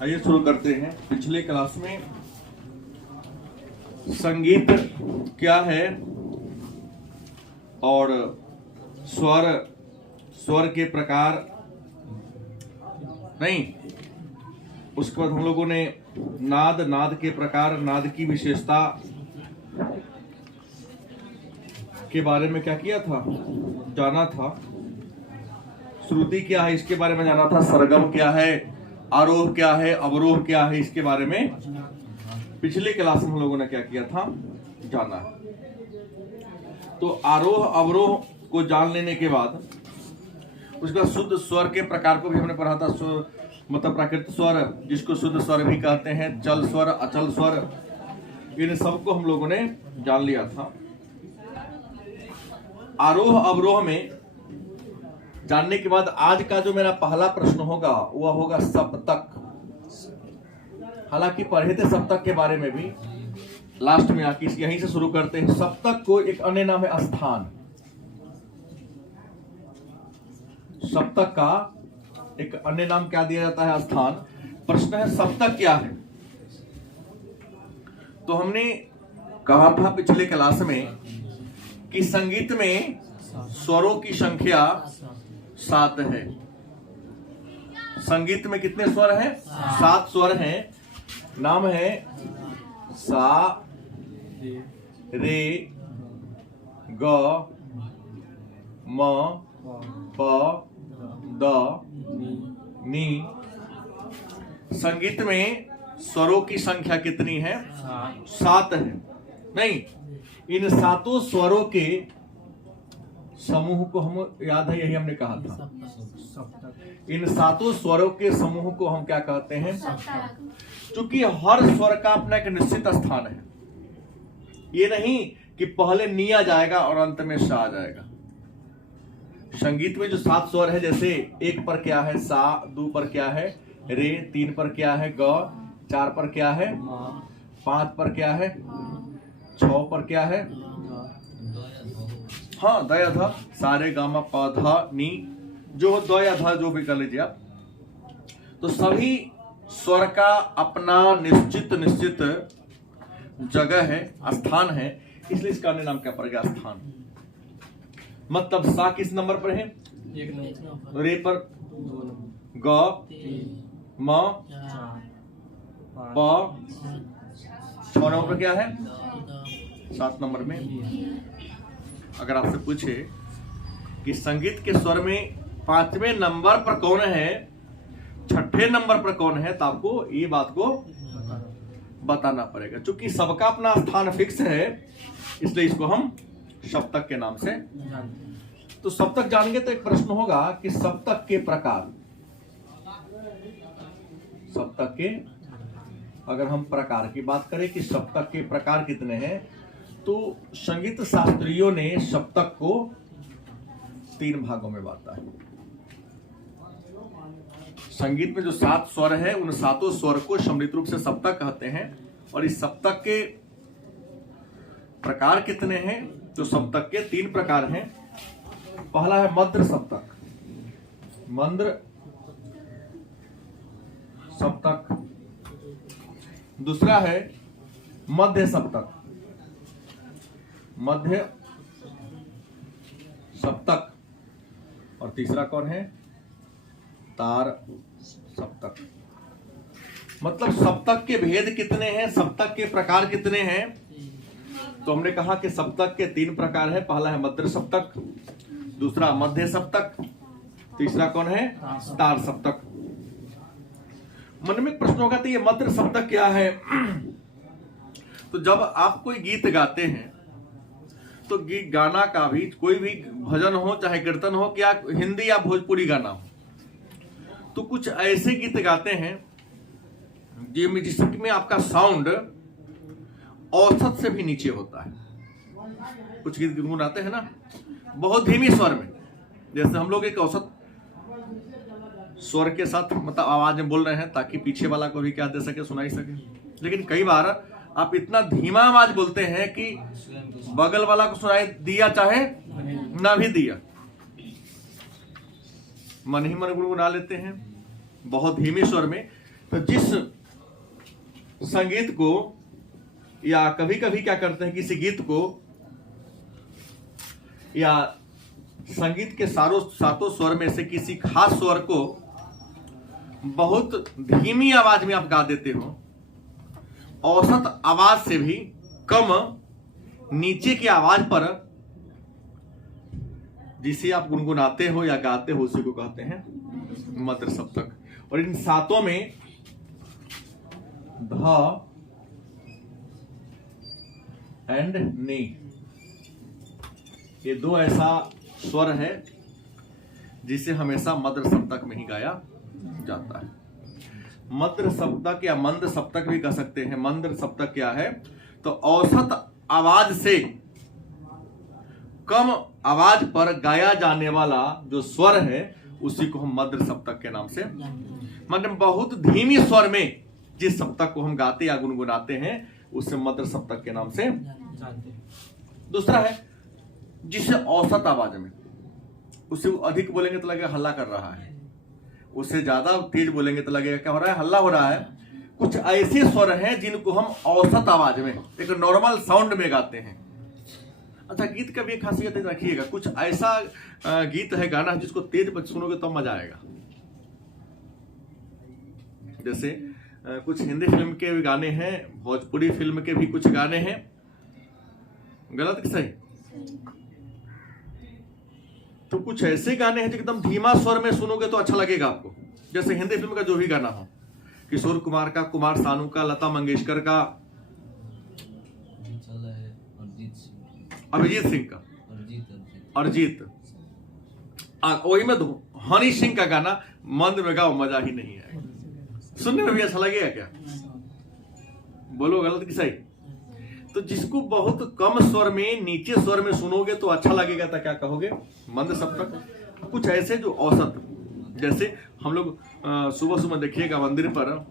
आइए शुरू करते हैं। पिछले क्लास में संगीत क्या है और स्वर के प्रकार नहीं, उसके बाद हम लोगों ने नाद के प्रकार, नाद की विशेषता के बारे में क्या किया था, जाना था। श्रुति क्या है इसके बारे में जाना था, सरगम क्या है, आरोह क्या है, अवरोह क्या है, इसके बारे में पिछले क्लास में हम लोगों ने क्या किया था, जाना। तो आरोह अवरोह को जान लेने के बाद उसका शुद्ध स्वर के प्रकार को भी हमने पढ़ा था। मतलब प्राकृत स्वर, जिसको शुद्ध स्वर भी कहते हैं, चल स्वर, अचल स्वर, इन सबको हम लोगों ने जान लिया था। आरोह अवरोह में जानने के बाद आज का जो मेरा पहला प्रश्न होगा वह होगा सप्तक। हालांकि पढ़े थे सप्तक के बारे में भी, लास्ट में आके यहीं से शुरू करते हैं। सप्तक को एक अन्य नाम है स्थान। सप्तक का एक अन्य नाम क्या दिया जाता है, स्थान। प्रश्न है सप्तक क्या है। तो हमने कहा था पिछले क्लास में कि संगीत में स्वरों की संख्या 7 है। संगीत में कितने स्वर हैं? 7 स्वर हैं। नाम है सा, रे, ग, म, प, द, नी। संगीत में स्वरों की संख्या कितनी है? 7 है। नहीं, इन 7 स्वरों के समूह को हम, याद है यही हमने कहा था, इन 7 स्वरों के समूह को हम क्या कहते हैं? क्योंकि हर स्वर का अपना एक निश्चित स्थान है। ये नहीं कि पहले नी आ जाएगा और अंत में सा आ जाएगा। संगीत में जो 7 स्वर है, जैसे 1 पर क्या है सा, 2 पर क्या है रे, 3 पर क्या है ग, 4 पर क्या है, 5 पर क्या है, 6 पर क्या है, हाँ द या ध, सारे गामा प ध नी, जो द या ध जो भी कर लीजिए आप। तो सभी स्वर का अपना निश्चित जगह है, स्थान है, इसलिए इसका अन्य नाम क्या पड़ गया, स्थान। मतलब सा किस नंबर पर है? 1 नंबर। रे पर 2 नंबर, ग, म, प, 6 नंबर पर क्या है, 7 नंबर में। अगर आपसे पूछे कि संगीत के स्वर में 5वें नंबर पर कौन है, 6ठे नंबर पर कौन है, तो आपको ये बात को बताना पड़ेगा। क्योंकि सबका अपना स्थान फिक्स है, इसलिए इसको हम सप्तक के नाम से। तो सप्तक जानेंगे तो एक प्रश्न होगा कि सप्तक के प्रकार। सप्तक के अगर हम प्रकार की बात करें कि सप्तक के प्रकार कितने हैं, तो संगीत शास्त्रियों ने सप्तक को 3 भागों में बांटा है। संगीत में जो 7 स्वर है, उन 7 स्वर को सम्मिलित रूप से सप्तक कहते हैं। और इस सप्तक के प्रकार कितने हैं? तो सप्तक के 3 प्रकार हैं। पहला है मद्र सप्तक, मंद्र सप्तक। दूसरा है मध्य सप्तक, मध्य सप्तक। और तीसरा कौन है? तार सप्तक। मतलब सप्तक के भेद कितने हैं, सप्तक के प्रकार कितने हैं? तो हमने कहा कि सप्तक के 3 प्रकार है। पहला है मध्य सप्तक, दूसरा मध्य सप्तक, तीसरा कौन है? तार सप्तक। मन में प्रश्न होगा तो ये मध्य सप्तक क्या है? तो जब आप कोई गीत गाते हैं, तो गीत गाना का भी, कोई भी भजन हो चाहे कीर्तन हो, क्या हिंदी या भोजपुरी गाना हो, तो कुछ ऐसे गीत गाते हैं जिसमें आपका साउंड औसत से भी नीचे होता है। कुछ गीत गुनगुनाते हैं ना बहुत धीमी स्वर में, जैसे हम लोग एक औसत स्वर के साथ मतलब आवाज में बोल रहे हैं ताकि पीछे वाला को भी क्या दे सके, सुनाई सके। लेकिन कई बार आप इतना धीमा आवाज बोलते हैं कि बगल वाला को सुनाई दिया चाहे ना भी दिया, मन ही मन गुनगुना लेते हैं बहुत धीमे स्वर में। तो जिस संगीत को, या कभी कभी क्या करते हैं, किसी गीत को या संगीत के सातों स्वर में से किसी खास स्वर को बहुत धीमी आवाज में आप गा देते हो, औसत आवाज से भी कम नीचे की आवाज पर जिसे आप गुनगुनाते हो या गाते हो, उसी को कहते हैं मध्य सप्तक। और इन सातों में ध एंड नी, ये दो ऐसा स्वर है जिसे हमेशा मध्य सप्तक में ही गाया जाता है। मध्य सप्तक या मंद सप्तक भी कह सकते हैं। मंद सप्तक क्या है? तो औसत आवाज से कम आवाज पर गाया जाने वाला जो स्वर है उसी को हम मध्य सप्तक के नाम से, मतलब बहुत धीमी स्वर में जिस सप्तक को हम गाते या गुनगुनाते हैं उसे मध्य सप्तक के नाम से जानते हैं। दूसरा है जिसे औसत आवाज में, उसे अधिक बोलेंगे तो लगेगा हल्ला कर रहा है, उससे ज्यादा तेज बोलेंगे तो लगेगा क्या हो रहा है, हल्ला हो रहा है। कुछ ऐसे स्वर हैं जिनको हम औसत आवाज में, एक नॉर्मल साउंड में गाते हैं। अच्छा, गीत का भी एक खासियत रखिएगा, कुछ ऐसा गीत है, गाना है जिसको तेज सुनोगे तो मजा आएगा। जैसे कुछ हिंदी फिल्म के भी गाने हैं, भोजपुरी फिल्म के भी कुछ गाने हैं, गलत कि सही? तो कुछ ऐसे गाने हैं जो एकदम धीमा स्वर में सुनोगे तो अच्छा लगेगा आपको। जैसे हिंदी फिल्म का जो भी गाना हो, किशोर कुमार का, कुमार सानू का, लता मंगेशकर का, अभिजीत सिंह का, अरिजीत, वही में हनी सिंह का गाना मंद में गाओ, मजा ही नहीं है, सुनने में भी अच्छा लगेगा क्या? बोलो गलत कि सही? तो जिसको बहुत कम स्वर में, नीचे स्वर में सुनोगे तो अच्छा लगेगा, तो क्या कहोगे? मंद सप्तक। कुछ ऐसे जो औसत, जैसे हम लोग सुबह सुबह देखिएगा मंदिर पर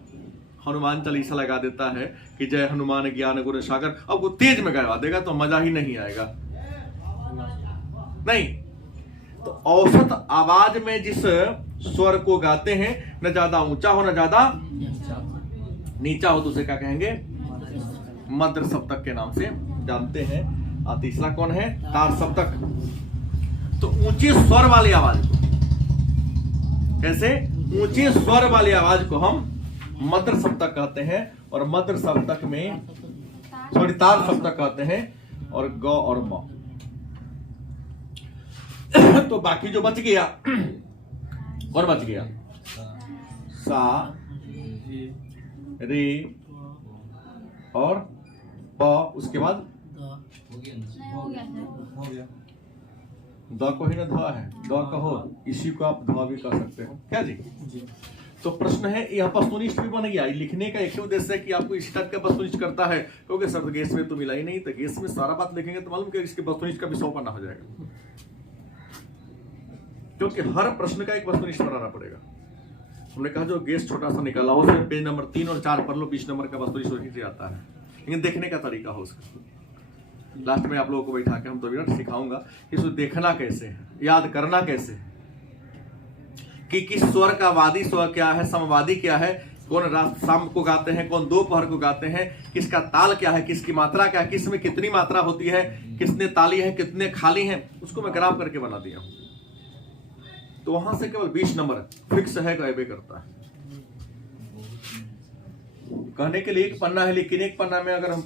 हनुमान चालीसा लगा देता है कि जय हनुमान ज्ञान गुण सागर, अब वो तेज में गवा देगा तो मजा ही नहीं आएगा। नहीं, तो औसत आवाज में जिस स्वर को गाते हैं, न ज्यादा ऊंचा हो न ज्यादा नीचा हो, तो उसे क्या कहेंगे? मध्य सप्तक के नाम से जानते हैं। तीसरा कौन है? तार सप्तक। तो ऊंचे स्वर वाली आवाज को, कैसे? ऊंचे स्वर वाली आवाज को हम मध्य सप्तक कहते हैं, और मध्य सप्तक में तार सप्तक कहते हैं, और ग और म। तो बाकी जो बच गया, और बच गया सा, रे और प, उसके बाद द को ही ना ध है, द कहो, इसी को आप ध भी कह सकते हो क्या जी? तो प्रश्न है, यह वस्तुनिष्ठ भी बन गया। लिखने का एक ही उद्देश्य है कि आपको इसी टाइप का वस्तुनिष्ठ करता है, क्योंकि सर गेस में तो मिला ही नहीं, तो गेस में सारा बात लिखेंगे तो मालूम कि इसके वस्तुनिष्ठ का भी 100 पन्ना हो जाएगा, क्योंकि हर प्रश्न का एक वस्तुनिष्ठ बनाना पड़ेगा। हमने कहा जो गेस छोटा सा निकाला हो, उसमें पेज नंबर 3 और 4 पढ़ लो, 20 नंबर का वस्तुनिष्ठ आता है, लेकिन देखने का तरीका हो उसका। लास्ट में आप लोगों को बैठा के हम तो भी सिखाऊंगा कि इसको देखना कैसे है, याद करना कैसे है, कि किस स्वर का वादी स्वर क्या है, समवादी क्या है, कौन रात शाम को गाते हैं, कौन दोपहर को गाते हैं, किसका ताल क्या है, किसकी मात्रा क्या है, किस में कितनी मात्रा होती है, किसने ताली है, कितने खाली हैं, उसको मैं ग्राफ करके बना दिया हूं। तो वहां से केवल 20 नंबर फिक्स है, गए करता है। कहने के लिए एक पन्ना है, लेकिन एक पन्ना में अगर हम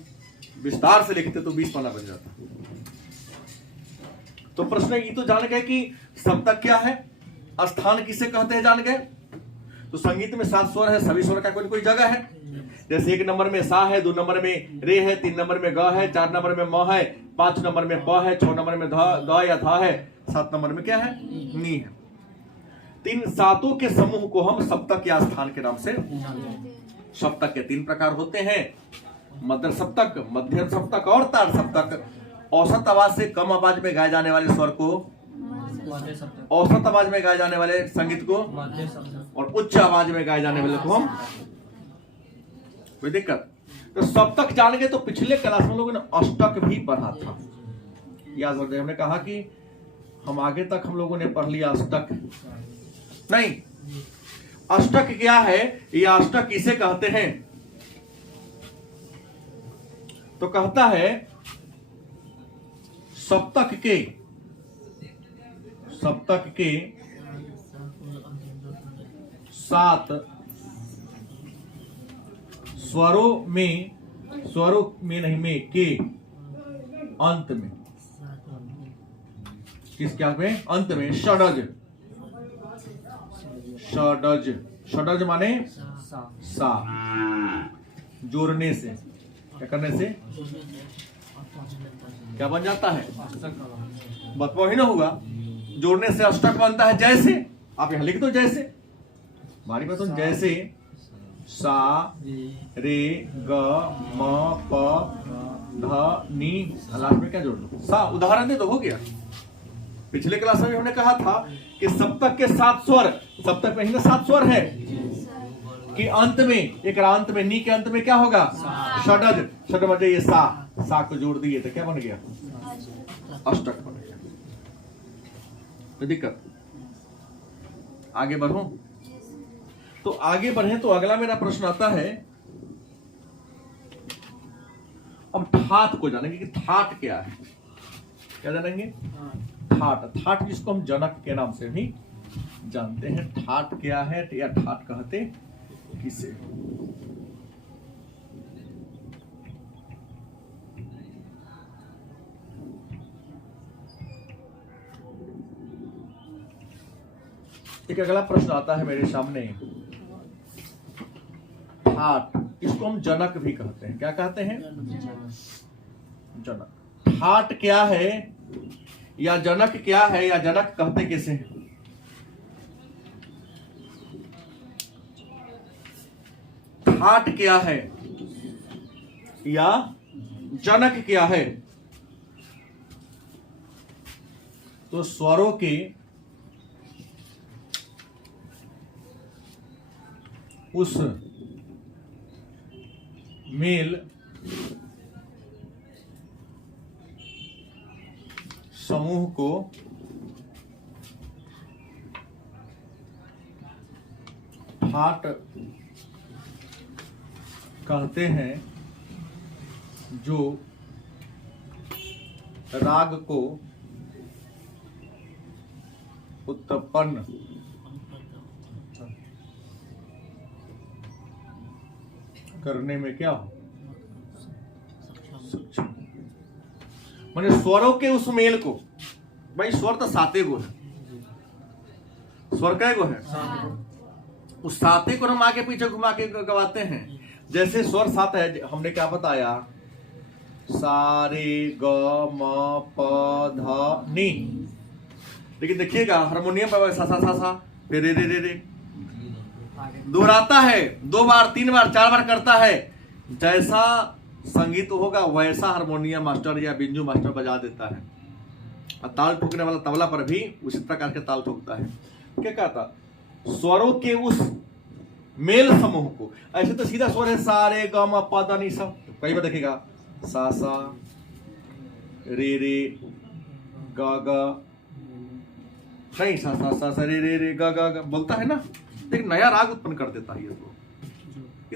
विस्तार से लिखते तो 20 पन्ना बन जाता। तो प्रश्न ये तो जान गए कि सप्तक क्या है, स्थान किसे कहते हैं, जान गए। तो संगीत में 7 स्वर है, सभी स्वर का कोई कोई जगह है। जैसे 1 नंबर में सा है, 2 नंबर में रे है, 3 नंबर में ग है, 4 नंबर में म है, 5 नंबर में प है, 6 नंबर में द या था है, 7 नंबर में क्या है, नी है। तीन सातों के समूह को हम सप्तक या स्थान के नाम से। सप्तक के 3 प्रकार होते हैं, मध्य सप्तक, मध्यम सप्तक और तार सप्तक। औसत आवाज से कम आवाज में गाए जाने वाले स्वर को, औसत आवाज में गाए जाने वाले संगीत को, और उच्च आवाज में गाए जाने वाले को हम। कोई दिक्कत? तो सप्तक जान गए। तो पिछले क्लास में लोगों ने अष्टक भी पढ़ा था, याद रखिए। हमने कहा कि हम आगे तक हम लोगों ने पढ़ लिया अष्टक नहीं, अष्टक क्या है, या अष्टक किसे कहते हैं? तो कहता है सप्तक के 7 स्वरों में नहीं, में के अंत में, किस क्या पे अंत में षडज माने सा, जोड़ने से, क्या करने से क्या बन जाता है? बतवा ही ना होगा, जोड़ने से अष्टक बनता है। जैसे आप यहां लिख दो, जैसे हमारी बात, जैसे सा रे ग म प ध नी, लास्ट में क्या जोड़ दो? सा। उदाहरण दे तो हो गया। पिछले क्लास में हमने कहा था कि सप्तक के 7 स्वर, सप्तक में ही ना 7 स्वर है कि अंत में, एक अंत में, नी के अंत में क्या होगा? षडज। षड मतलब ये सा को जोड़ दिए तो क्या बन गया? अष्टक बन गया। तो दिक्कत, आगे बढ़ो। तो आगे बढ़े तो अगला मेरा प्रश्न आता है, अब ठाट को जानेंगे कि ठाट क्या है। क्या जानेंगे? ठाट जिसको हम जनक के नाम से भी जानते हैं। ठाट क्या है या ठाट कहते किसे? एक अगला प्रश्न आता है मेरे सामने, ठाट, इसको हम जनक भी कहते हैं। क्या कहते हैं? जनक। ठाट क्या है या जनक क्या है, या जनक कहते किसे? ठाट क्या है या जनक क्या है? तो स्वरों के उस मेल समूह को ठाट कहते हैं, जो राग को उत्पन्न करने में क्या हो? सक्षम। माने स्वरों के उस मेल को, भाई स्वर तो 7 गो है, स्वर कै गो है? उस 7 को हम आगे पीछे घुमा के गवाते हैं। जैसे स्वर 7 है, हमने क्या बताया? सा रे ग म प ध नी। लेकिन देखिएगा हारमोनियम पर सा सा सा सा, फिर रे रे रे रे दोहराता है, 2 बार 3 बार 4 बार करता है। जैसा संगीत होगा वैसा हारमोनियम मास्टर या बिंजू मास्टर बजा देता है। और ताल ठोकने वाला तबला पर भी उसी प्रकार के ताल ठोकता है। क्या कहता? स्वरों के उस मेल समूह को। ऐसे तो सीधा स्वर है सा रे ग म प ध नी सा, कई बार देखेगा सा सा रे रे ग ग, नहीं सा सा सा सा रे रे रे ग ग बोलता है ना, एक नया राग उत्पन्न कर देता है। ये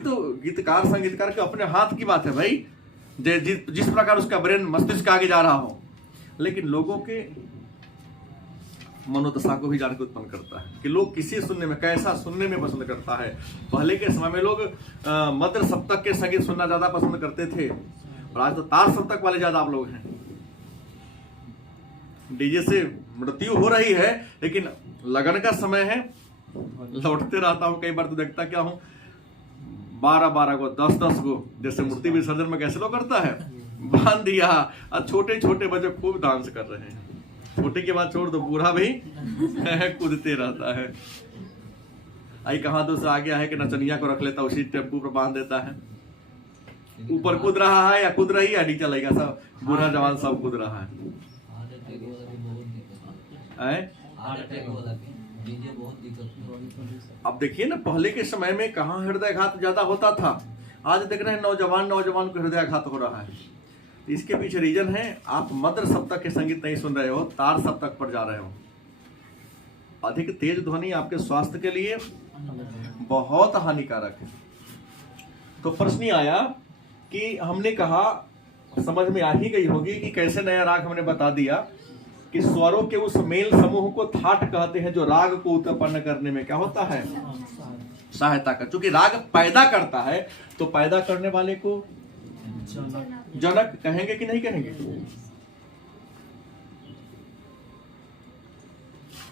तो गीतकार संगीतकार के अपने हाथ की बात है भाई, जिस प्रकार उसका ब्रेन मस्तिष्क आगे जा रहा हो। लेकिन लोगों के मनोदशा को भी जानकर उत्पन्न करता है कि लोग किसी सुनने में, कैसा सुनने में पसंद करता है। पहले के समय में लोग मध्य सप्तक के संगीत सुनना ज्यादा पसंद करते थे, और आज तो तार सप्तक वाले ज्यादा आप लोग हैं। डीजे से मृत्यु हो रही है, लेकिन लगन का समय है, लौटते रहता हूँ। कई बार तो देखता क्या हूँ, 12-12 को 10-10 को, जैसे मूर्ति विसर्जन में कैसे लोग करता है, बांध दिया, और छोटे छोटे बच्चे खूब डांस कर रहे हैं। छोटे के बाद छोड़ दो, बूढ़ा भी कूदते रहता है। आई कहाँ दूसरा आ गया है कि नचनिया को रख लेता, उसी टेम्पू पर बांध देता है। ऊपर कूद रहा है या कूद रही है, नीचे लगेगा, सब बूढ़ा जवान सब कूद रहा है। अब देखिए ना, पहले के समय में कहाँ हृदयाघात ज्यादा होता था, आज देख रहे हैं नौजवान को हृदयाघात हो रहा है। इसके पीछे रीजन है, आप मध्य सप्तक के संगीत नहीं सुन रहे हो, तार सप्तक पर जा रहे हो। अधिक तेज ध्वनि आपके स्वास्थ्य के लिए बहुत हानिकारक है। तो प्रश्न ये आया कि हमने कहा, समझ में आ ही गई होगी कि कैसे नया राग हमने बता दिया कि स्वरों के उस मेल समूह को थाट कहते हैं जो राग को उत्पन्न करने में क्या होता है, सहायता कर। चूंकि राग पैदा करता है तो पैदा करने वाले को जनक कहेंगे कि नहीं कहेंगे।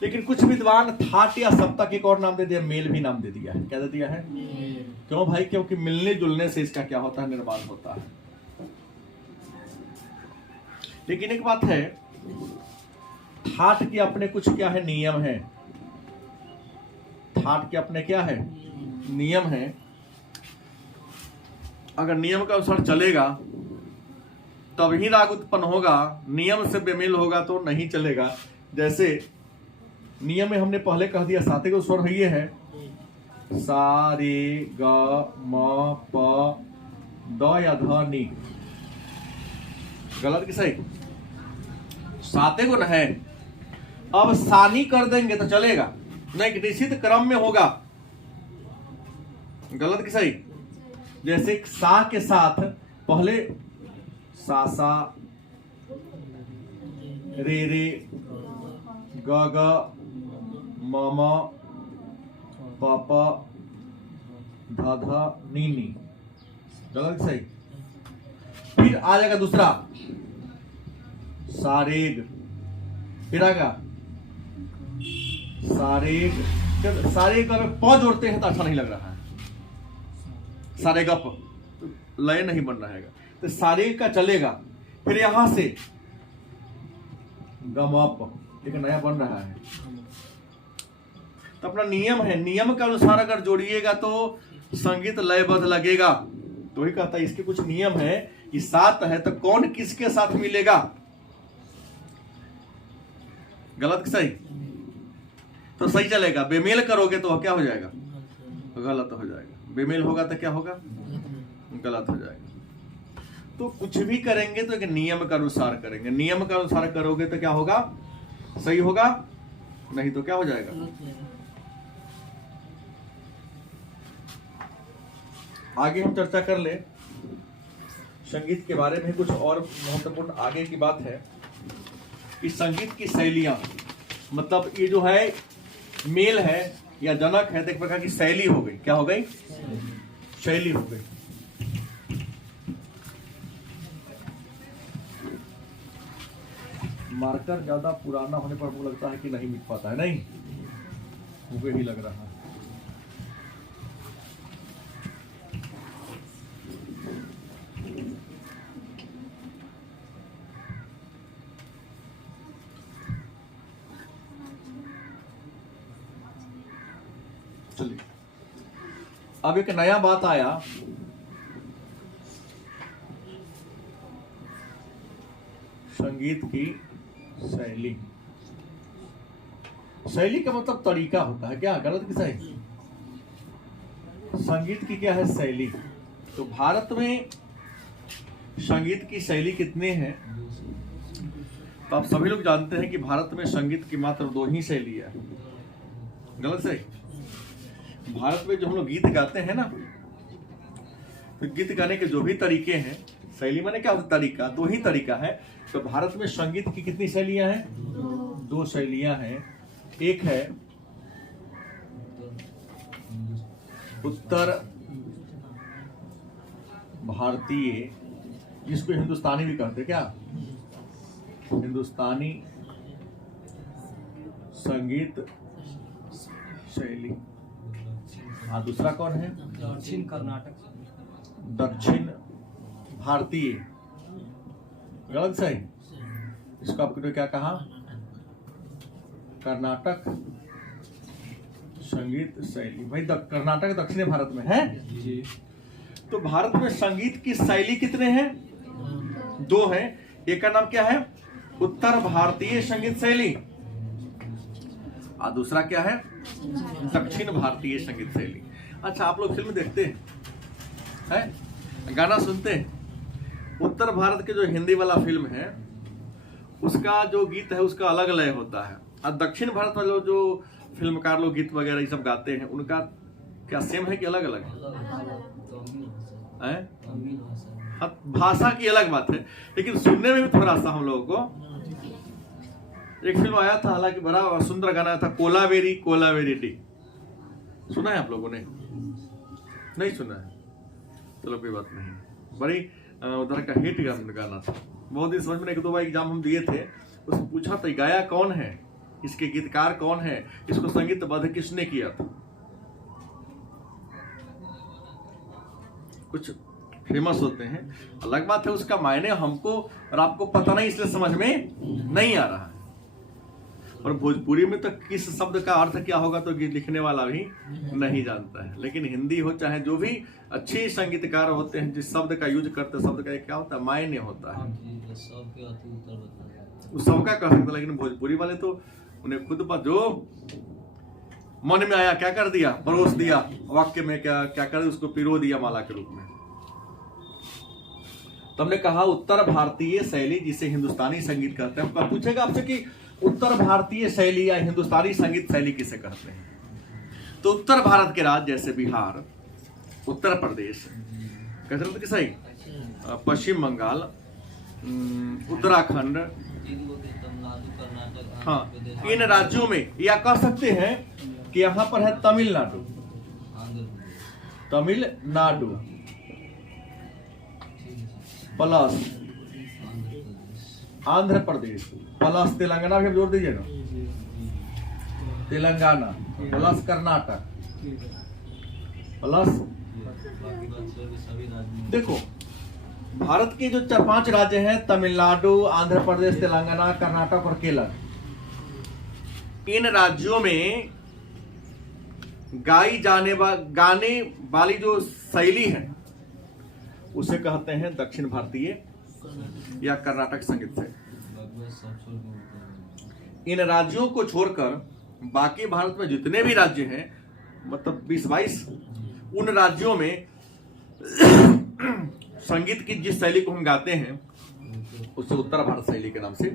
लेकिन कुछ विद्वान थाट या सप्तक एक और नाम दे दिया, मेल भी नाम दे दिया है। क्या दे दिया है? क्यों भाई? क्योंकि मिलने जुलने से इसका क्या होता है, निर्माण होता है। लेकिन एक बात है, ठाट के अपने कुछ क्या है, नियम है। ठाट के अपने क्या है, नियम है। अगर नियम के अनुसार चलेगा तब ही राग उत्पन्न होगा, नियम से बेमेल होगा तो नहीं चलेगा। जैसे नियम में हमने पहले कह दिया साते को स्वर है, ये है सा रे ग म प द या ध नी। गलत कि सही? साते गुण है। अब सानी कर देंगे तो चलेगा नहीं, निश्चित क्रम में होगा। गलत कि सही? जैसे सा के साथ पहले सा सा, रे रे, ग ग, म म, प प, ध ध, नी नी। गलत कि सही? फिर आ जाएगा दूसरा सारेग, फिर आएगा सारेग। सारेग का प जोड़ते हैं तो अच्छा नहीं लग रहा है, सारे गप लय नहीं बन रहा है, तो सारेग का चलेगा। फिर यहां से गमप, एक नया बन रहा है। तो अपना नियम है, नियम के अनुसार अगर जोड़िएगा तो संगीत लयबद्ध लगेगा। तो ही कहता है इसके कुछ नियम है कि सात है तो कौन किसके साथ मिलेगा। गलत कि सही? तो सही चलेगा। बेमेल करोगे तो क्या हो जाएगा, गलत हो जाएगा। बेमेल होगा तो क्या होगा, गलत हो जाएगा। तो कुछ भी करेंगे तो एक नियम के अनुसार करेंगे। नियम के अनुसार करोगे तो क्या होगा, सही होगा, नहीं तो क्या हो जाएगा। आगे हम चर्चा कर ले संगीत के बारे में। कुछ और महत्वपूर्ण आगे की बात है कि संगीत की शैलियां, मतलब ये जो है मेल है या जनक है, तो एक प्रकार की शैली हो गई। क्या हो गई, शैली हो गई। मार्कर ज्यादा पुराना होने पर मुझे लगता है कि नहीं मिट पाता है, नहीं मुझे ही लग रहा है। चलिए अब एक नया बात आया, संगीत की शैली। शैली का मतलब तरीका होता है। क्या गलत कि सही? संगीत की क्या है, शैली। तो भारत में संगीत की शैली कितने हैं? तो आप सभी लोग जानते हैं कि भारत में संगीत की मात्र 2 ही शैली है। गलत सही? भारत में जो हम लोग गीत गाते हैं ना, तो गीत गाने के जो भी तरीके हैं, शैली माने क्या होता है, तरीका। 2 ही तरीका है। तो भारत में संगीत की कितनी शैलियां हैं? 2 शैलियां हैं। एक है उत्तर भारतीय, जिसको हिंदुस्तानी भी कहते हैं। क्या? हिंदुस्तानी संगीत शैली। हाँ, दूसरा कौन है? दक्षिण कर्नाटक, दक्षिण भारतीय। गलत सही? इसको आपने क्या कहा, कर्नाटक संगीत शैली। भाई कर्नाटक दक्षिण भारत में है जी। तो भारत में संगीत की शैली कितने हैं? 2 हैं। एक का नाम क्या है, उत्तर भारतीय संगीत शैली, और दूसरा क्या है, दक्षिण भारतीय संगीत शैली। अच्छा, आप लोग फिल्म देखते हैं, गाना सुनते हैं? उत्तर भारत के जो हिंदी वाला फिल्म है उसका जो गीत है उसका अलग लय होता है, और दक्षिण भारत वाला जो फिल्मकार लोग गीत वगैरह ये सब गाते हैं, उनका क्या सेम है कि अलग अलग है? हाँ, भाषा की अलग बात है, लेकिन सुनने में भी थोड़ा सा हम लोगों को। एक फिल्म आया था, हालांकि बड़ा सुंदर गाना था, कोलावेरी कोलावेरी डी। सुना है आप लोगों ने? नहीं सुना है, चलो कोई बात नहीं। बड़ी उधर का हिट गाना था, बहुत दिन समझ में नहीं। 1-2 बार एग्जाम हम दिए थे, उसने पूछा था गाया कौन है, इसके गीतकार कौन है, इसको संगीतबद्ध किसने किया था। कुछ फेमस होते हैं, अलग बात है उसका मायने हमको और आपको पता नहीं, इसलिए समझ में नहीं आ रहा है। और भोजपुरी में तो किस शब्द का अर्थ क्या होगा तो गीत लिखने वाला भी नहीं जानता है, लेकिन हिंदी हो चाहे जो भी अच्छे संगीतकार होते हैं, जिस शब्द का यूज करते हैं, शब्द का क्या होता है, मायने होता है, उस सबका कह सकता है। लेकिन भोजपुरी वाले तो उन्हें खुद पर जो मन में आया क्या कर दिया, परोस दिया, वाक्य में क्या क्या कर उसको पिरो दिया माला के रूप में। तुमने कहा उत्तर भारतीय शैली जिसे हिंदुस्तानी संगीत कहते हैं। पूछेगा आपसे कि उत्तर भारतीय शैली या हिंदुस्तानी संगीत शैली किसे कहते हैं, तो उत्तर भारत के राज्य जैसे बिहार, उत्तर प्रदेश, कहते हैं कि सही, पश्चिम बंगाल, उत्तराखंड, हाँ, इन राज्यों में, या कह सकते हैं कि यहाँ पर है तमिलनाडु, तमिलनाडु प्लस आंध्र प्रदेश प्लस तेलंगाना भी जोड़ दीजिए ना, तेलंगाना प्लस कर्नाटक प्लस, देखो भारत के जो 4-5 राज्य हैं, तमिलनाडु, आंध्र प्रदेश, तेलंगाना, कर्नाटक और केरल, इन राज्यों में गाने वाली जो शैली है उसे कहते हैं दक्षिण भारतीय या कर्नाटक संगीत शैली। इन राज्यों को छोड़कर बाकी भारत में जितने भी राज्य हैं, मतलब 20-22, उन राज्यों में संगीत की जिस शैली को हम गाते हैं उसे उत्तर भारत शैली के नाम से,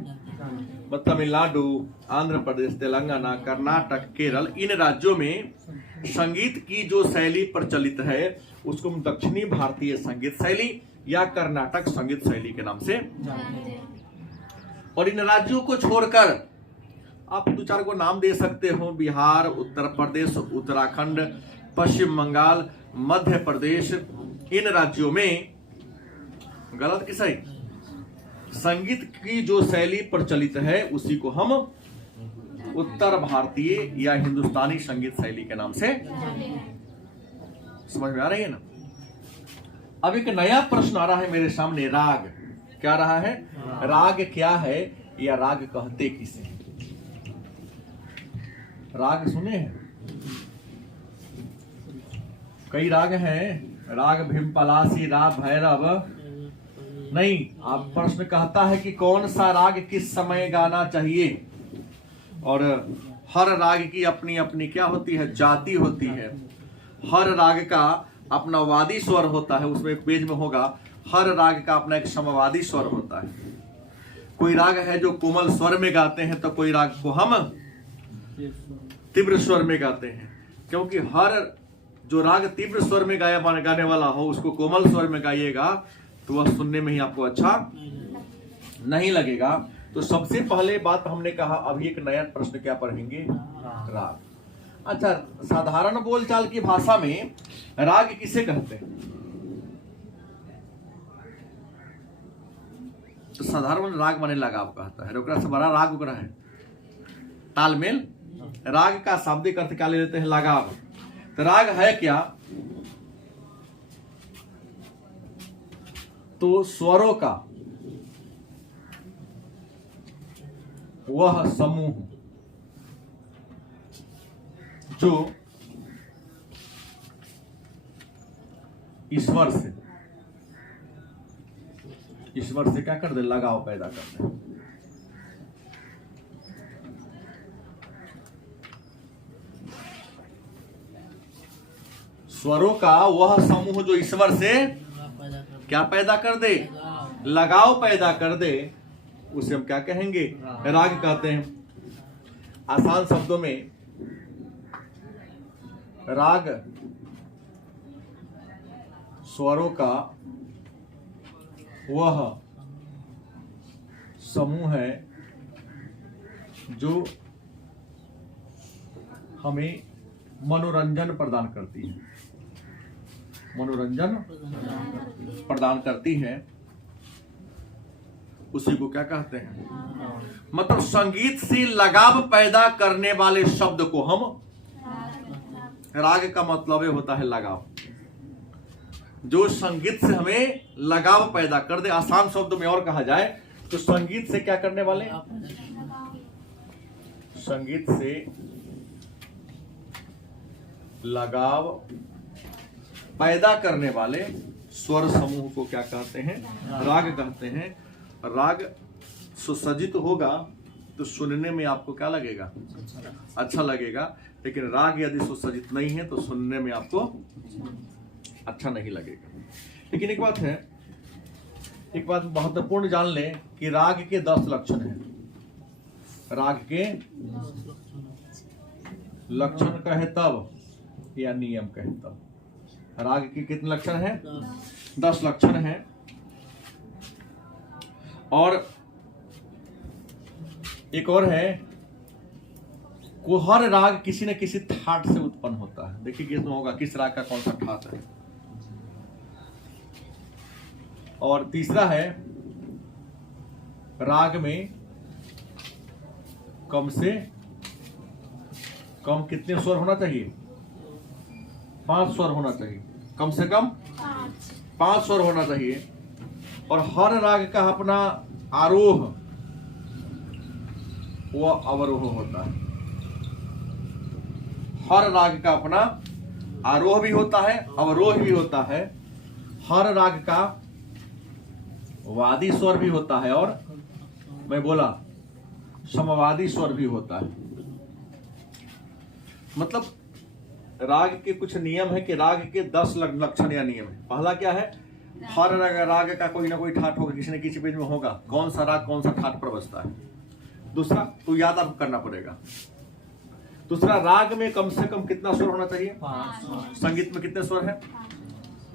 तमिलनाडु, आंध्र प्रदेश, तेलंगाना, कर्नाटक, केरल, इन राज्यों में संगीत की जो शैली प्रचलित है उसको हम दक्षिणी भारतीय संगीत शैली या कर्नाटक संगीत शैली के नाम से। और इन राज्यों को छोड़कर आप 2-4 को नाम दे सकते हो, बिहार, उत्तर प्रदेश, उत्तराखंड, पश्चिम बंगाल, मध्य प्रदेश, इन राज्यों में गलत कि सही, संगीत की जो शैली प्रचलित है उसी को हम उत्तर भारतीय या हिंदुस्तानी संगीत शैली के नाम से। समझ में आ रही है ना? अब एक नया प्रश्न आ रहा है मेरे सामने, राग क्या रहा है? राग क्या है या राग कहते किसे हैं? राग सुने हैं? कई राग हैं, राग भीमपलासी, राग भैरव नहीं। आप प्रश्न कहता है कि कौन सा राग किस समय गाना चाहिए, और हर राग की अपनी अपनी क्या होती है, जाति होती है। हर राग का अपना वादी स्वर होता है, उसमें एक पेज में होगा, हर राग का अपना एक समवादी स्वर होता है। कोई राग है जो कोमल स्वर में गाते हैं, तो कोई राग को हम तीव्र स्वर में गाते हैं, क्योंकि हर जो राग तीव्र स्वर में गाने वाला हो उसको कोमल स्वर में गाइएगा तो वह सुनने में ही आपको अच्छा नहीं लगेगा। तो सबसे पहले बात हमने कहा, अभी एक नया प्रश्न क्या पढ़ेंगे, राग। अच्छा, साधारण बोलचाल की भाषा में राग किसे कहते हैं? तो साधारण राग माने लगाव कहता है, ओकरा से बड़ा राग ओकरा है तालमेल। राग का शाब्दिक अर्थ क्या ले लेते हैं, लगाव। तो राग है क्या? तो स्वरों का वह समूह जो ईश्वर से क्या कर दे, लगाव पैदा कर दे। स्वरों का वह समूह जो ईश्वर से क्या पैदा कर दे, लगाव पैदा कर दे, उसे हम क्या कहेंगे, राग कहते हैं। आसान शब्दों में राग स्वरों का वह समूह है जो हमें मनोरंजन प्रदान करती है, मनोरंजन प्रदान करती है, उसी को क्या कहते हैं? मतलब संगीत से लगाव पैदा करने वाले शब्द को हम, राग का मतलब होता है लगाव, जो संगीत से हमें लगाव पैदा कर दे। आसान शब्द में और कहा जाए तो संगीत से क्या करने वाले? संगीत से लगाव पैदा करने वाले स्वर समूह को क्या कहते हैं? राग कहते हैं। राग सुसज्जित होगा तो सुनने में आपको क्या लगेगा? अच्छा लगेगा। लेकिन राग यदि सुसज्जित नहीं है तो सुनने में आपको अच्छा नहीं लगेगा। लेकिन एक बात है, एक बात महत्वपूर्ण जान लें कि राग के 10 लक्षण हैं। राग के लक्षण कहे तब या नियम कहे तब। राग के कितने लक्षण हैं? 10 लक्षण हैं। और एक और है, को हर राग किसी न किसी ठाट से उत्पन्न होता है। देखिए किसमें होगा, किस राग का कौन सा ठाट है। और तीसरा है, राग में कम से कम कितने स्वर होना चाहिए? 5 स्वर होना चाहिए। कम से कम 5 स्वर होना चाहिए। और हर राग का अपना आरोह व अवरोह होता है। हर राग का अपना आरोह भी होता है, अवरोह भी होता है। हर राग का वादी स्वर भी होता है और मैं बोला समवादी स्वर भी होता है। मतलब राग के कुछ नियम है कि राग के 10 लक्षण या नियम है। पहला क्या है? हर राग का कोई ना कोई ठाट होगा, किसी न किसी पेज में होगा, कौन सा राग कौन सा ठाट पर बजता है। दूसरा तो याद आपको करना पड़ेगा। दूसरा, राग में कम से कम कितना स्वर होना चाहिए? 5। संगीत में कितने स्वर है?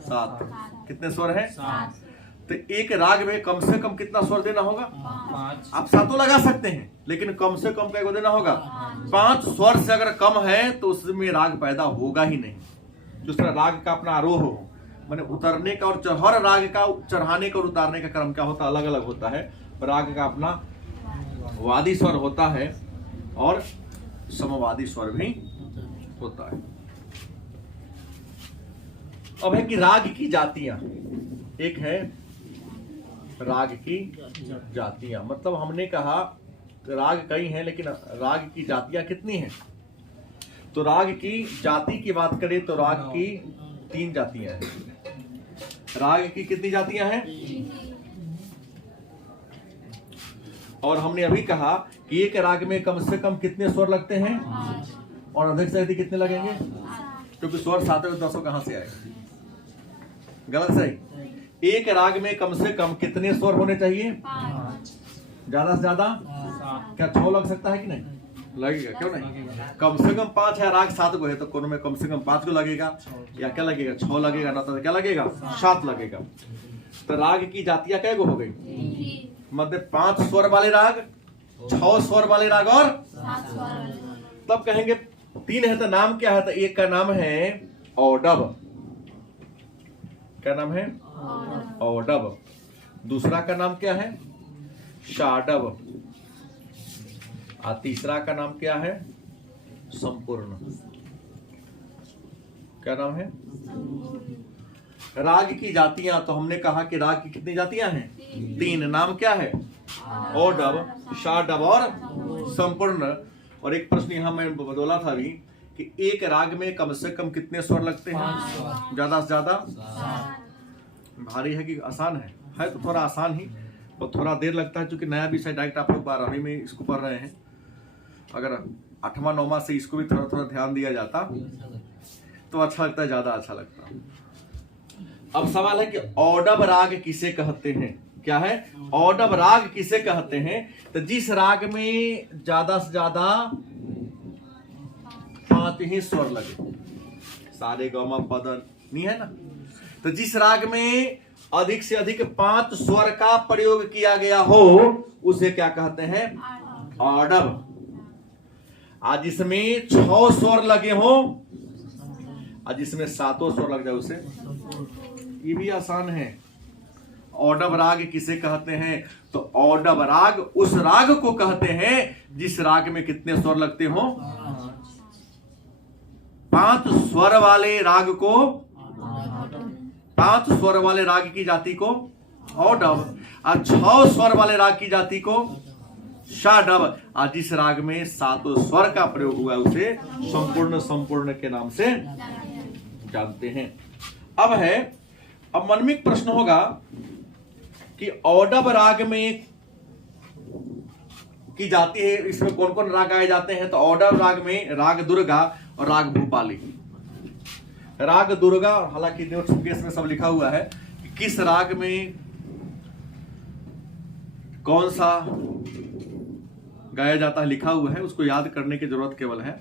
7। कितने स्वर है? 7। तो एक राग में कम से कम कितना स्वर देना होगा? 5। आप 7 लगा सकते हैं, लेकिन कम से कम क्या देना होगा? 5 स्वर से अगर कम है तो उसमें राग पैदा होगा ही नहीं। दूसरा, राग का अपना आरोह हो, माने उतरने का, और हर राग का चढ़ाने का और उतारने का क्रम क्या होता है? अलग अलग होता है। राग का अपना वादी स्वर होता है और समवादी स्वर भी होता है। अब है कि राग की जातियां। एक है राग की जातियां, मतलब हमने कहा राग कई हैं, लेकिन राग की जातियां कितनी हैं? तो राग की जाति की बात करें तो राग की 3 जातियां हैं। राग की कितनी जातियां हैं? और हमने अभी कहा कि एक राग में कम से कम कितने स्वर लगते हैं और अधिक से अधिक कितने लगेंगे? क्योंकि स्वर 7 और 10 कहां से आएगा? गलत सही? एक राग में कम से कम कितने स्वर होने चाहिए? 5। ज्यादा से ज्यादा? क्या 6 लग सकता है कि नहीं? लगेगा, क्यों नहीं? कम से कम 5 है, राग 7 को है तो कोनो में कम से कम 5 को लगेगा, या क्या लगेगा? 6 लगेगा, ना तो क्या लगेगा? 7 लगेगा। तो राग की जातियां कै गो हो गई? मतलब 5 स्वर वाले राग, 6 स्वर वाले राग और 7 स्वर। तब कहेंगे 3 है तो नाम क्या है? तो एक का नाम है औडव। क्या नाम है? औडव। दूसरा का नाम क्या है? शाडव। और तीसरा का नाम क्या है? संपूर्ण। क्या नाम है? राग की जातियां, तो हमने कहा कि राग की कितनी जातियां हैं? 3। नाम क्या है? औडव, शाडव और संपूर्ण। और एक प्रश्न यहां मैं बदला था अभी कि एक राग में कम से कम कितने स्वर लगते हैं? ज्यादा से ज्यादा? भारी है कि आसान है? है तो थोड़ा आसान ही, और थोड़ा देर लगता है क्योंकि नया विषय डायरेक्ट आप लोग 12वीं में इसको पढ़ रहे हैं। अगर 8वां 9वां से इसको भी थोड़ा थोड़ा ध्यान दिया जाता तो अच्छा लगता है, ज्यादा अच्छा लगता। अब सवाल है कि औडव राग किसे कहते हैं? क्या है? औडव राग किसे कहते हैं? तो जिस राग में ज्यादा से ज्यादा 5 ही स्वर लगे, सारे गमा पद नहीं है ना। तो जिस राग में अधिक से अधिक 5 स्वर का प्रयोग किया गया हो उसे क्या कहते हैं? ऑडव। आज जिसमें 6 स्वर लगे हो और जिसमें 7 स्वर लग जाए उसे, ये भी आसान है। ऑडव राग किसे कहते हैं? तो ऑडव राग उस राग को कहते हैं जिस राग में कितने स्वर लगते हो? 5 स्वर वाले राग को, 5 स्वर वाले राग की जाति को ऑडव, और 6 स्वर वाले राग की जाति को षाडव। और जिस राग में 7 स्वर का प्रयोग हुआ है उसे संपूर्ण संपूर्ण के नाम से जानते हैं। अब मन में एक प्रश्न होगा कि ऑडव राग में की जाती है, इसमें कौन कौन राग आए जाते हैं? तो ऑडव राग में राग दुर्गा और राग भूपाली। राग दुर्गा, हालांकि नोट्स केस में सब लिखा हुआ है कि किस राग में कौन सा गाया जाता है, लिखा हुआ है, उसको याद करने की जरूरत केवल है।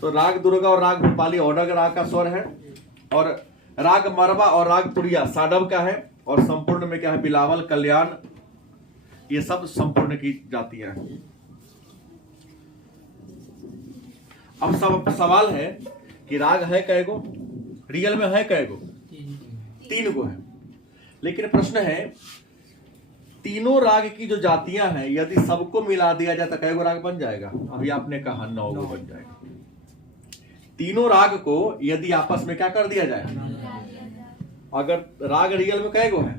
तो राग दुर्गा और राग भूपाली ऑडव राग का स्वर है, और राग मरवा और राग तुरिया षाडव का है, और संपूर्ण में क्या है? बिलावल, कल्याण, ये सब संपूर्ण की जातियां हैं। अब सब सवाल है कि राग है कै गो? रियल में है कै गो? 3 गो है। लेकिन प्रश्न है तीनों राग की जो जातियां हैं यदि सबको मिला दिया जाए तो कै गो राग बन जाएगा? अभी आपने कहा 9 गो बन जाएगा। तीनों राग को यदि आपस में क्या कर दिया जाए, अगर राग रियल में कै गो है?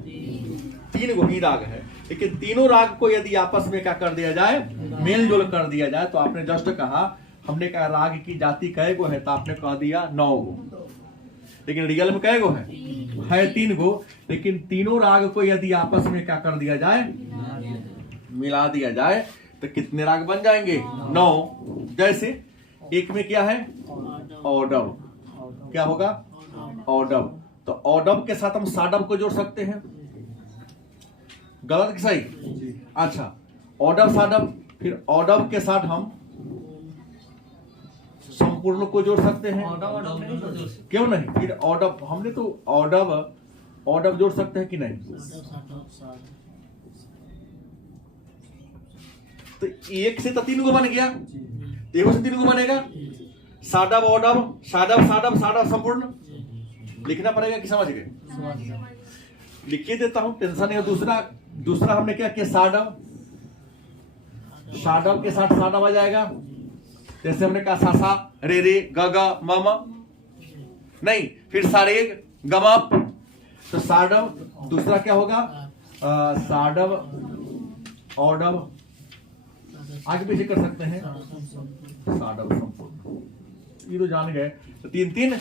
3 गो ही राग है, लेकिन तीनों राग को यदि आपस में क्या कर दिया जाए, मेल जोल कर दिया जाए, तो आपने जस्ट कहा, हमने कहा राग की जाति कै गो है, तो आपने कह दिया 9 गो। लेकिन रियल में कै गो है 3 गो। लेकिन तीनों राग को यदि आपस में क्या कर दिया जाए, मिला दिया जाए, तो कितने राग बन जाएंगे? 9। जैसे एक में क्या है? ऑडव। क्या होगा? ऑडव। तो ऑडव के साथ हम षाडव को जोड़ सकते हैं। गलत कि सही? अच्छा, ऑडव षाडव, फिर ऑडव के साथ हम संपूर्ण को जोड़ सकते हैं। क्यों नहीं? फिर ऑडव, हमने तो ऑडव जोड़ सकते हैं कि नहीं? तो 1 से तो 3 को बन गया, 1 से 3 को बनेगा। षाडव ऑडव, षाडव षाडव षाडव संपूर्ण लिखना पड़ेगा कि समझ गए? लिखिए देता हूं, टेंशन नहीं हो। दूसरा हमने क्या किया? षाडव, षाडव के साथ षाडव आ जाएगा। जैसे हमने कहा सा सा रे रे ग ग म म, नहीं, फिर सारेग गमप, तो षाडव। दूसरा क्या होगा? षाडव ऑडव, आगे पीछे कर सकते हैं, षाडव संपूर्ण, ये तो जान गए। तो 3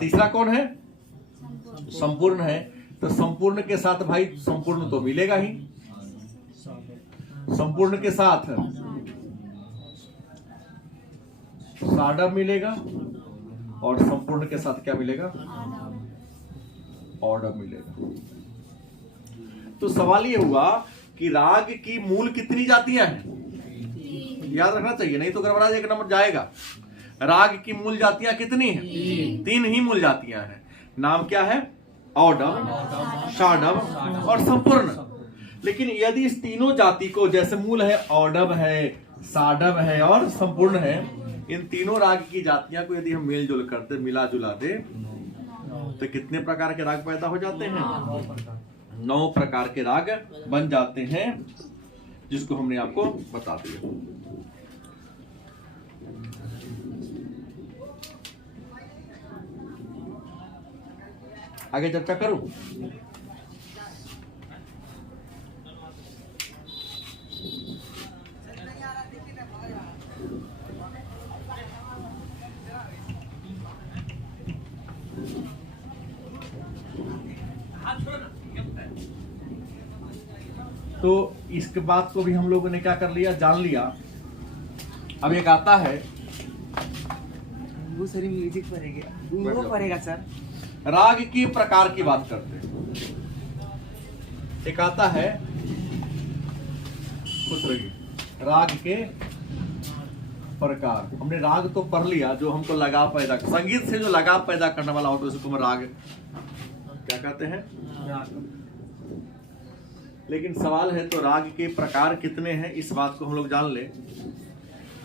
तीसरा कौन है? संपूर्ण है। तो संपूर्ण के साथ भाई संपूर्ण तो मिलेगा ही, संपूर्ण के साथ षाडव मिलेगा, और संपूर्ण के साथ क्या मिलेगा? ऑडव मिलेगा। तो सवाल ये हुआ कि राग की मूल कितनी जातियां हैं? याद रखना चाहिए, नहीं तो गड़बड़ा एक नंबर जाएगा। राग की मूल जातियां कितनी हैं? 3 ही मूल जातियां हैं। नाम क्या है? ऑडव, षाडव और संपूर्ण। लेकिन यदि इस तीनों जाति को, जैसे मूल है ऑडव है, षाडव है और संपूर्ण है, इन तीनों राग की जातियां को यदि हम मेल जोल करते, मिला जुला दे, तो कितने प्रकार के राग पैदा हो जाते हैं? 9 प्रकार के राग बन जाते हैं, जिसको हमने आपको बता दिया। आगे चर्चा करूं? तो इसके बात को भी हम लोगों ने क्या कर लिया, जान लिया। अब एक आता है, वो सर म्यूजिक पड़ेगा, वो पड़ेगा सर। राग के प्रकार की बात करते हैं। एक आता है, खुश रहिए, राग के प्रकार। हमने राग तो पढ़ लिया, जो हमको लगाव पैदा, संगीत से जो लगाव पैदा करने वाला हो तो उसको हम राग क्या कहते हैं। लेकिन सवाल है तो राग के प्रकार कितने हैं, इस बात को हम लोग जान ले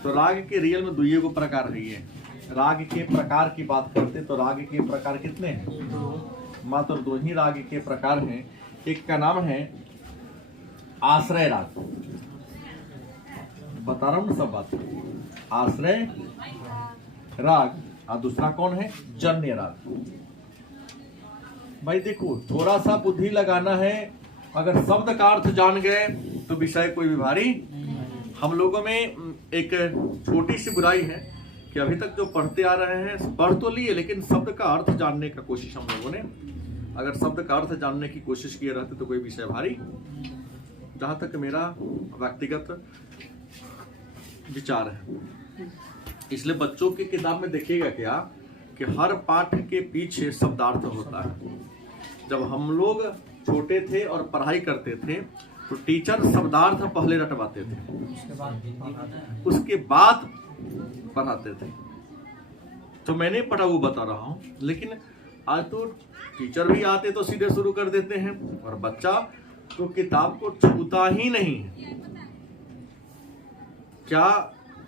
तो राग के रियल में दुइये को प्रकार है। ये राग के प्रकार की बात करते तो राग के प्रकार कितने हैं, मात्र दो ही राग के प्रकार हैं। एक का नाम है आश्रय राग, बता रहा हूं ना सब बात, आश्रय राग, और दूसरा कौन है, जन्य राग। भाई देखो थोड़ा सा बुद्धि लगाना है, अगर शब्द का अर्थ जान गए तो विषय कोई भी भारी। हम लोगों में एक छोटी सी बुराई है कि अभी तक जो पढ़ते आ रहे हैं, पढ़ तो लिए लेकिन शब्द का अर्थ जानने का कोशिश हम लोगों ने, अगर शब्द का अर्थ जानने की कोशिश किए रहते तो कोई विषय भारी। जहां तक मेरा व्यक्तिगत विचार है, इसलिए बच्चों की किताब में देखिएगा क्या कि हर पाठ के पीछे शब्दार्थ होता है। जब हम लोग छोटे थे और पढ़ाई करते थे तो टीचर शब्दार्थ पहले रटवाते थे, उसके बाद पढ़ाते थे। तो मैंने पढ़ा वो बता रहा हूं, लेकिन आज तो टीचर भी आते तो सीधे शुरू कर देते हैं और बच्चा तो किताब को छूता ही नहीं है। क्या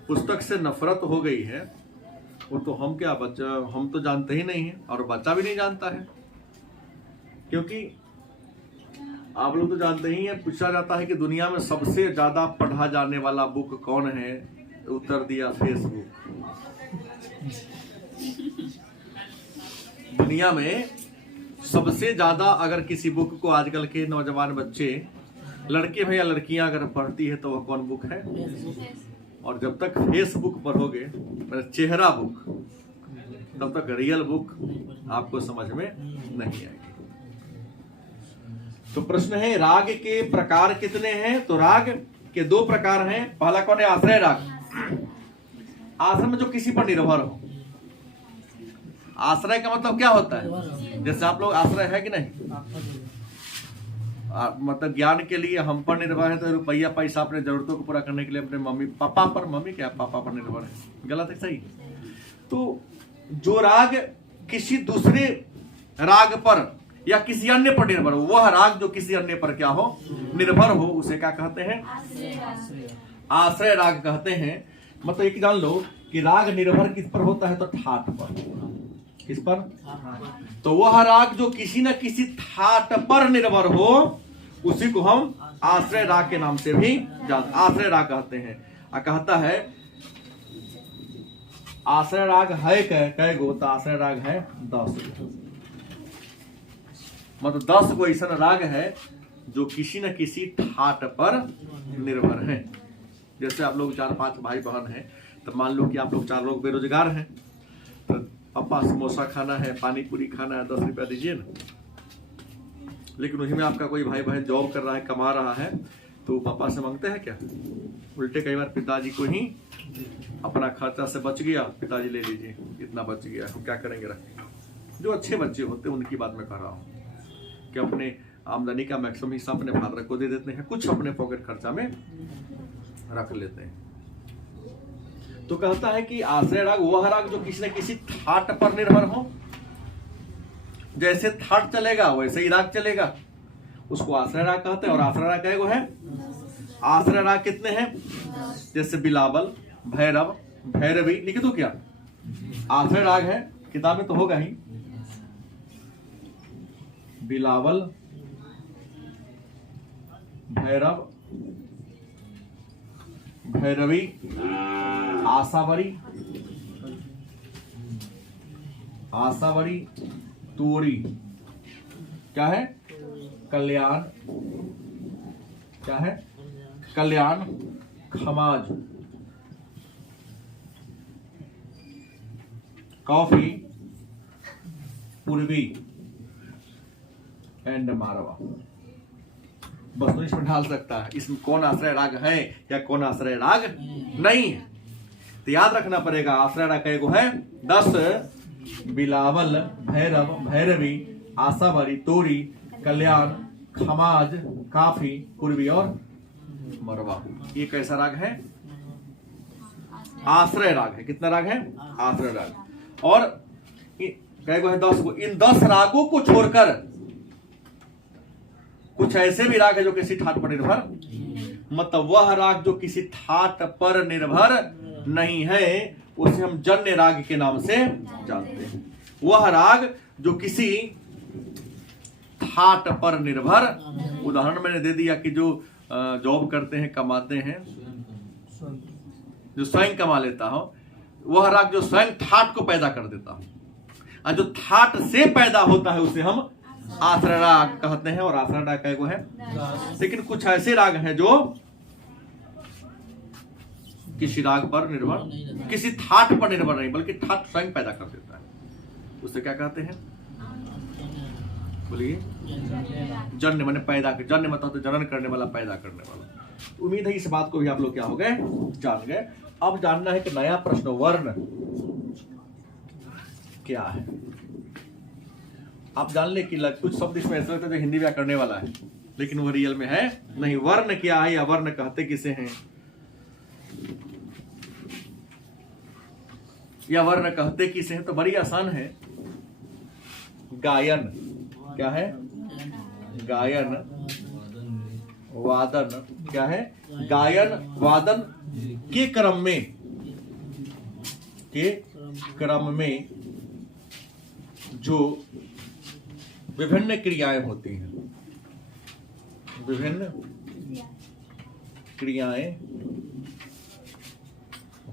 पुस्तक से नफरत हो गई है, वो तो हम क्या बच्चा, हम तो जानते ही नहीं है और बच्चा भी नहीं जानता है। क्योंकि आप लोग तो जानते ही हैं, पूछा जाता है कि दुनिया में सबसे ज्यादा पढ़ा जाने वाला बुक कौन है, उत्तर दिया फेसबुक। दुनिया में सबसे ज्यादा अगर किसी बुक को आजकल के नौजवान बच्चे, लड़के हैं या लड़कियां अगर पढ़ती है तो वह कौन बुक है। और जब तक फेसबुक पढ़ोगे, मेरा चेहरा बुक, तब तक रियल बुक आपको समझ में नहीं आएगी। तो प्रश्न है राग के प्रकार कितने हैं, तो राग के दो प्रकार हैं। पहला कौन है, आश्रय राग। आश्रय में जो किसी पर निर्भर हो। आश्रय का मतलब क्या होता है, जैसे आप लोग आश्रय है कि नहीं, मतलब ज्ञान के लिए हम पर निर्भर है, तो रुपया पैसा अपने जरूरतों को पूरा करने के लिए अपने मम्मी पापा पर, मम्मी क्या पापा पर निर्भर है, गलत है सही। तो जो राग किसी दूसरे राग पर या किसी अन्य पर निर्भर हो, वह राग जो किसी अन्य पर क्या हो, निर्भर हो, उसे क्या कहते हैं, आश्रय राग कहते हैं। मतलब एक जान लो कि राग निर्भर किस पर होता है, तो ठाट पर। किस पर, तो वह राग जो किसी न किसी ठाट पर निर्भर हो, उसी को हम आश्रय राग के नाम से भी आश्रय राग कहते हैं। कहता है आश्रय राग है कै गो, तो आश्रय राग है 10। मतलब 10 गो ऐसा राग है जो किसी न किसी ठाट पर निर्भर है। जैसे आप लोग 4-5 भाई बहन हैं, तो मान लो कि आप लोग 4 लोग बेरोजगार हैं, तो पापा समोसा खाना है, पानी पूरी खाना है, 10 रुपया दीजिए ना। लेकिन उसी में आपका कोई भाई बहन जॉब कर रहा है, कमा रहा है, तो पापा से मांगते हैं क्या, उल्टे कई बार पिताजी को ही अपना खर्चा से बच गया, पिताजी ले लीजिए इतना बच गया, हम क्या करेंगे रख के। जो अच्छे बच्चे होते हैं उनकी बात मैं कर रहा हूँ कि अपने आमदनी का मैक्सिमम हिस्सा अपने फादर को दे देते हैं, कुछ अपने पॉकेट खर्चा में रख लेते हैं। तो कहता है कि आश्रय राग वह राग जो किसी न किसी ठाट पर निर्भर हो। जैसे ठाट चलेगा वैसे ही राग चलेगा, उसको आश्रय राग कहते हैं। और आश्रय राग कैगो है, आश्रय राग कितने हैं, जैसे बिलावल, भैरव, भैरवी, लिख दो क्या, आश्रय राग है, किताब में तो होगा ही। बिलावल, भैरव, भैरवी, आशावरी, आशावरी, तोरी, क्या है, कल्याण, क्या है, कल्याण, खमाज, कॉफी, पूर्वी एंड मारवा। बस तो इसमें ढाल सकता है, इसमें कौन आश्रय राग है या कौन आश्रय राग नहीं है। तो याद रखना पड़ेगा आश्रय राग कैगो है 10, बिलावल, भैरव, भैरवी, आशावरी, तोरी, कल्याण, खमाज, काफी, पूर्वी और मरवा। ये कैसा राग है, आश्रय राग है। कितना राग है? आश्रय राग। और कई गो है? 10 गो। इन 10 रागों को छोड़कर कुछ ऐसे भी राग है जो किसी ठाट पर निर्भर, मतलब वह राग जो किसी ठाट पर निर्भर नहीं है उसे हम जन्य राग के नाम से जानते हैं। वह राग जो किसी ठाट पर निर्भर, उदाहरण मैंने दे दिया कि जो जॉब करते हैं, कमाते हैं, जो स्वयं कमा लेता हो, वह राग जो स्वयं ठाट को पैदा कर देता हो, और जो ठाट से पैदा होता है उसे हम आश्रय राग कहते हैं। और आश्रय राग का है। लेकिन कुछ ऐसे राग हैं जो किसी राग पर निर्भर, किसी ठाट पर निर्भर नहीं, बल्कि ठाट स्वयं पैदा कर देता है, उसे क्या कहते हैं? बोलिए। जन्य माने पैदा, जन्य मतलब जनन करने वाला, पैदा करने वाला। उम्मीद है इस बात को भी आप लोग क्या हो गए, जान गए। अब जानना है कि नया प्रश्न, वर्ण क्या है। आप जान ले कि कुछ शब्द इसमें ऐसा लगता है जो हिंदी में करने वाला है, लेकिन वो रियल में है नहीं। वर्ण क्या है या वर्ण कहते किसे हैं, या वर्ण कहते किसे हैं, तो बड़ी आसान है। गायन क्या है? गायन वादन क्या है? गायन वादन के क्रम में जो विभिन्न क्रियाएं होती हैं, विभिन्न क्रियाएं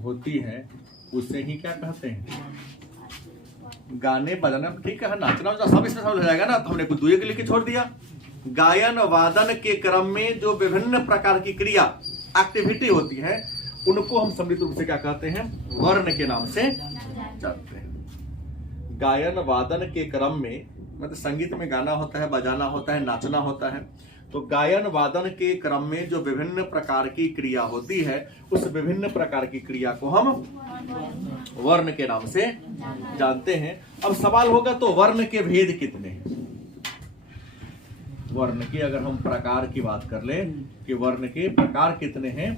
होती हैं, उसे ही क्या कहते हैं? गाने बजाना। ठीक है, नाचना सब इसमें समझ हो जाएगा ना। तो हमने कुछ दूसरे के लिख के छोड़ दिया। गायन वादन के क्रम में जो विभिन्न प्रकार की क्रिया, एक्टिविटी होती है, उनको हम सम्मिलित रूप से क्या कहते हैं? वर्ण के नाम से जानते हैं। गायन वादन के क्रम में मतलब संगीत में गाना होता है, बजाना होता है, नाचना होता है। तो गायन वादन के क्रम में जो विभिन्न प्रकार की क्रिया होती है, उस विभिन्न प्रकार की क्रिया को हम वर्ण के नाम से जानते हैं। अब सवाल होगा तो वर्ण के भेद कितने हैं? वर्ण के अगर हम प्रकार की बात कर ले कि वर्ण के प्रकार कितने हैं,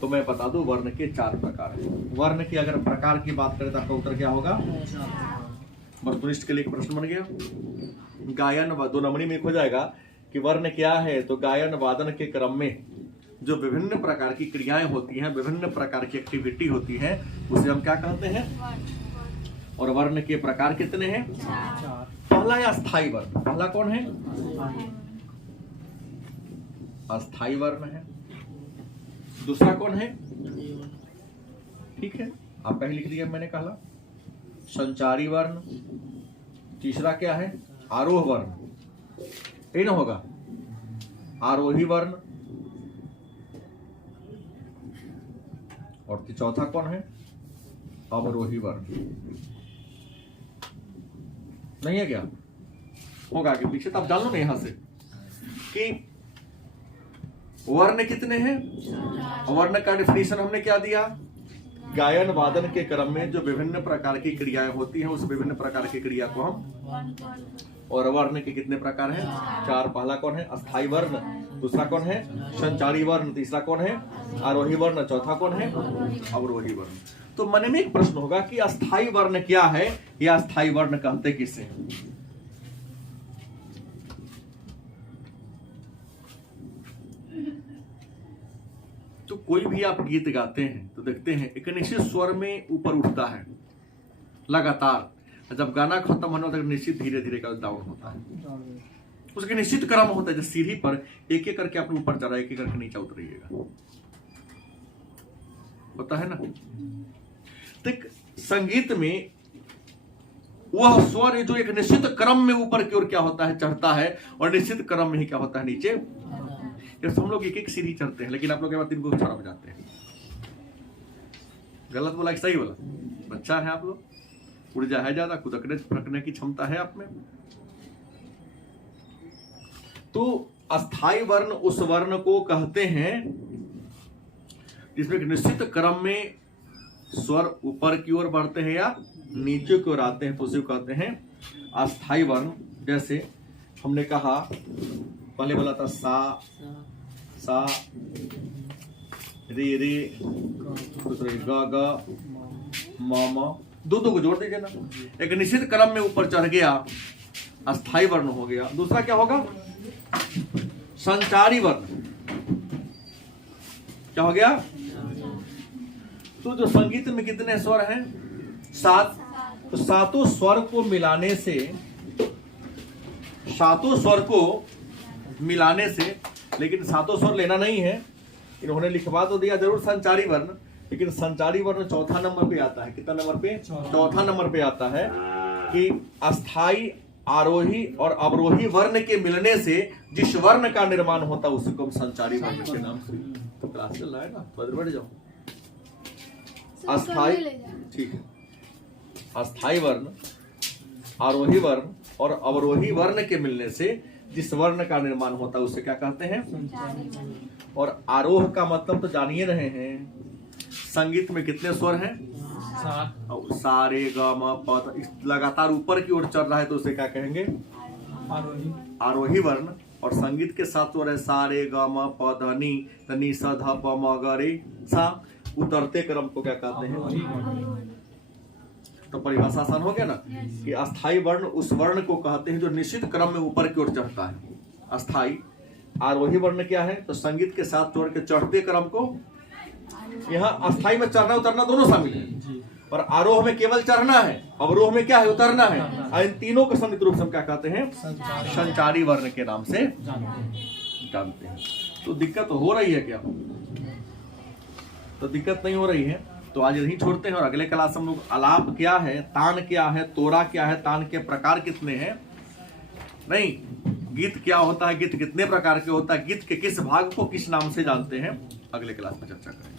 तो मैं बता दूं वर्ण के 4 प्रकार हैं। वर्ण की अगर प्रकार की बात करें तो आपका उत्तर क्या होगा? वस्तुनिष्ठ के लिए एक प्रश्न बन गया। गायन 2 नंबरी में हो जाएगा कि वर्ण क्या है, तो गायन वादन के क्रम में जो विभिन्न प्रकार की क्रियाएं होती हैं, विभिन्न प्रकार की एक्टिविटी होती है, उसे हम क्या कहते हैं? और वर्ण के प्रकार कितने हैं? 4। पहला है अस्थाई वर्ण। पहला कौन है? अस्थाई वर्ण है। दूसरा कौन है? ठीक है, आप पहले लिख दिया, मैंने कहा संचारी वर्ण। तीसरा क्या है? आरोह वर्ण। ये ना होगा आरोही वर्ण। और चौथा कौन है? अवरोही वर्ण। नहीं है क्या? होगा आगे पीछे, तो आप जान लो ना यहां से कि वर्ण कितने हैं। वर्ण का डिफिनेशन हमने क्या दिया? गायन वादन के क्रम में जो विभिन्न प्रकार की क्रियाएं होती हैं, उस विभिन्न प्रकार की क्रिया को हम, और वर्ण के कितने प्रकार हैं? 4। पहला कौन है? अस्थाई वर्ण। दूसरा कौन है? संचारी वर्ण। तीसरा कौन है? आरोही वर्ण। चौथा कौन है? अवरोही वर्ण। तो मन में एक प्रश्न होगा कि अस्थाई वर्ण क्या है या अस्थाई वर्ण कहते किसे? तो कोई भी आप गीत गाते हैं तो देखते हैं एक निश्चित स्वर में ऊपर उठता है लगातार, जब गाना खत्म होने तक निश्चित धीरे धीरे का डाउन होता है। उसके निश्चित क्रम होता है, जैसे सीढ़ी पर एक एक करके आपने ऊपर चढ़ा, एक एक करके नीचे उतरिएगा, होता है ना। तो संगीत में वह स्वर जो एक निश्चित क्रम में ऊपर की ओर क्या होता है? चढ़ता है, और निश्चित क्रम में ही क्या होता है? नीचे। जैसे हम लोग एक एक सीढ़ी चढ़ते हैं, लेकिन आप लोग के बाद 3 को खराब हो जाते हैं। गलत बोला कि सही बोला? बच्चा है आप लोग, ऊर्जा है ज्यादा, कुदकने फटकने की क्षमता है आप में। तो अस्थाई वर्ण उस वर्ण को कहते हैं जिसमें एक निश्चित क्रम में स्वर ऊपर की ओर बढ़ते हैं या नीचे की ओर आते हैं, तो उसे कहते हैं अस्थाई वर्ण। जैसे हमने कहा, पहले बोला था सा सा रे रे, दूसरे ग ग, म म, दो दो को जोड़ दीजिए ना। एक निश्चित क्रम में ऊपर चढ़ गया, अस्थाई वर्ण हो गया। दूसरा क्या होगा? संचारी वर्ण। क्या हो गया? तो जो संगीत में कितने स्वर हैं? 7। तो सातों स्वर को मिलाने से, सातों स्वर को मिलाने से, लेकिन सातों स्वर लेना नहीं है, इन्होंने लिखवा तो दिया जरूर संचारी वर्ण, लेकिन संचारी वर्ण चौथा नंबर पे आता है। कितना नंबर पे? चौथा नंबर पे आता है कि अस्थाई, आरोही और अवरोही वर्ण के मिलने से जिस वर्ण का निर्माण होता है उसी को हम संचारी वर्ण के नाम से। तो क्लास चल रहा है ना, तो बढ़ जाओ। अस्थाई, ठीक है, अस्थाई वर्ण, आरोही वर्ण और अवरोही वर्ण के मिलने से जिस वर्ण का निर्माण होता है उसे क्या कहते हैं? और आरोह का मतलब तो जानिए रहे हैं। संगीत में कितने स्वर हैं? 7। सारे ग म प, लगातार ऊपर की ओर चल रहा है तो उसे क्या कहेंगे? आरोही वर्ण। और संगीत के 7 स्वर है सारे ग म प ध नी, ध नी स ध प म ग रे सा। उतरते क्रम को क्या कहते हैं? तो परिभाषा आसान हो गया ना कि अस्थाई वर्ण उस वर्ण को कहते हैं जो निश्चित क्रम में ऊपर की ओर चढ़ता है, अस्थाई। आरोही वर्ण क्या है? तो संगीत के साथ जोड़ के चढ़ते क्रम को, यहाँ अस्थाई में चढ़ना उतरना दोनों शामिल है, और आरोह में केवल चढ़ना है, अवरोह में क्या है? उतरना है। इन तीनों को संयुक्त रूप से हम क्या कहते हैं? संचारी वर्ण के नाम से जानते हैं। तो दिक्कत हो रही है क्या? तो दिक्कत नहीं हो रही है, तो आज यही छोड़ते हैं। और अगले क्लास हम लोग आलाप क्या है, तान क्या है, तोड़ा क्या है, तान के प्रकार कितने हैं, नहीं गीत क्या होता है, गीत कितने प्रकार के होता है, गीत के किस भाग को किस नाम से जानते हैं, अगले क्लास में चर्चा करेंगे।